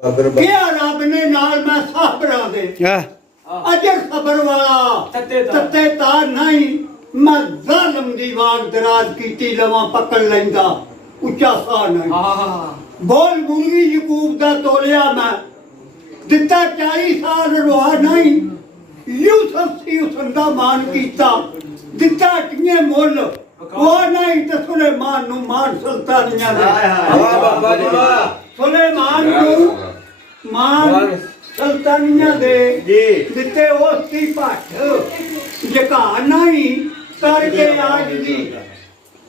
क्या रब ने नाल मैं साबरा दे अजर खबर वाला तत्ते तार नहीं मैं जालिम दी वाग दराज कीती लवा पकड़ लेंदा उच्चा सा नहीं बोल मुर्गी यकूब दा तोलिया मैं दिता 40 साल रोहा नहीं यूसुफ सी उसंदा मान कीता दिता किए मुल वो नहीं तो सुलेमान नु मान सुल्तानिया दे वाह बाबा जी वाह सुलेमान नु मान सुल्तानिया दे दिते ओसी पट जका नहीं करके आज दी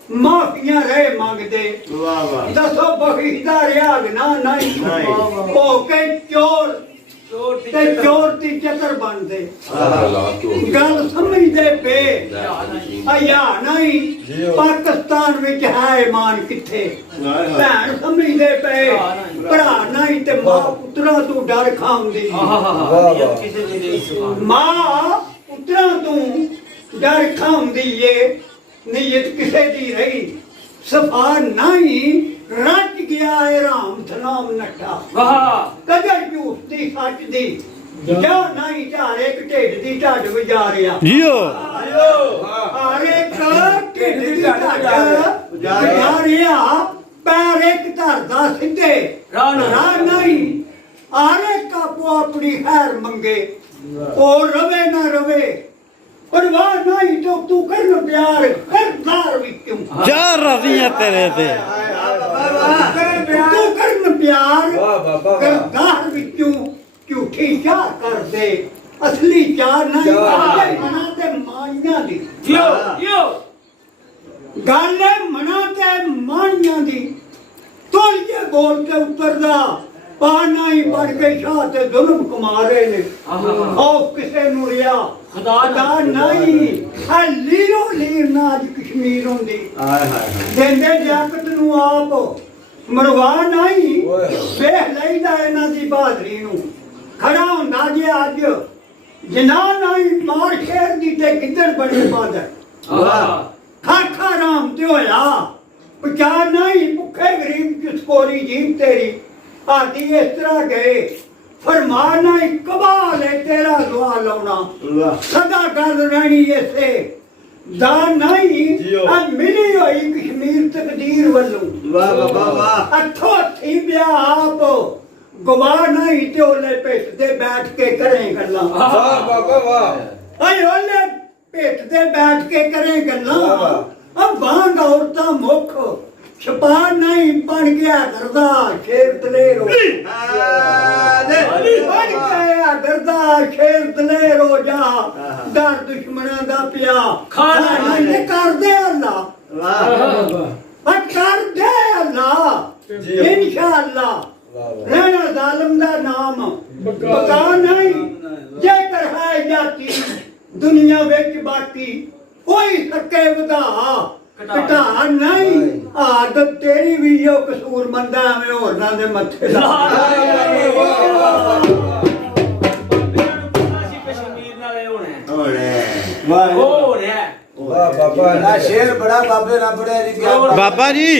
माफिया रहे मांगदे दसो बखीदा रियाग ना नहीं ओ के चोर ते चोर दी चक्कर बन दे गल समझदे पे आया नहीं पाकिस्तान विच है ईमान किथे भैन समझदे पे भरा नहीं ते मां पुत्रा तू डर खांदी मां पुत्रा तू डर खांदी ये नीयत किसे दी रही सफा नहीं रच गया है राम सलाम नट्ठा कदर झूठ दी सच दी जा नहीं चार एक ढिड दी ढड वजा रिया हर एक ढिड दी ढड वजा रिया पैर एक धरदा सीधे राह नहीं हर एक आपो अपनी खैर मंगे और रवे ना रवे परवाह नहीं तो तू करन प्यार करदार विचों जा रजियां तेरे ते तू करन प्यार करदार विचों झूठी चाह कर दे असली चाह नहीं मना ते माइयां दी गल मना ते माइयां दी तोलिए बोल के उतरदा पा नहीं पढ़ के शाह ते जुल्म कमा रहे ने खौफ किसे नु रिया खुदा नहीं है लीरो लीर नाज कश्मीर होंदी देंदे जाकत नु आप मरवा नहीं वेख लईदा इना दी बहादरी नु खड़ा हुंदा जे अज जिना नहीं मार शेर दी ते किधर बड़ी बहादर खाखा राम ते होया पचा नहीं भुखे गरीब चुसकोरी जीव तेरी आदि इस तरह गए फरमाना कबाल है तेरा दुआ लाना सदा गल रहनी ऐसे दान नहीं मिली हुई कश्मीर तकदीर वालों अथो थी ब्या आप गवाह नहीं ते ओले पेट दे बैठ के करें गल्ला ओले पेट दे बैठ के करें गल्ला अब बांग औरतां मुख छपा नहीं बन गया दरदा शेर दलेरो बन गया दरदा शेर दलेरो जा डर दुश्मना दा पिया खाना नहीं कर दे अल्लाह कर दे अल्लाह इंशाअल्लाह रहना जालिम दा नाम बका नहीं जेकर है जाती दुनिया विच बाकी कोई सके वधा कटा नहीं आदत तेरी भी जो कसूर मंदा में होरना दे मथे कश्मीर नाले होने शेर बड़ा बाबे ना बड़े बाबा जी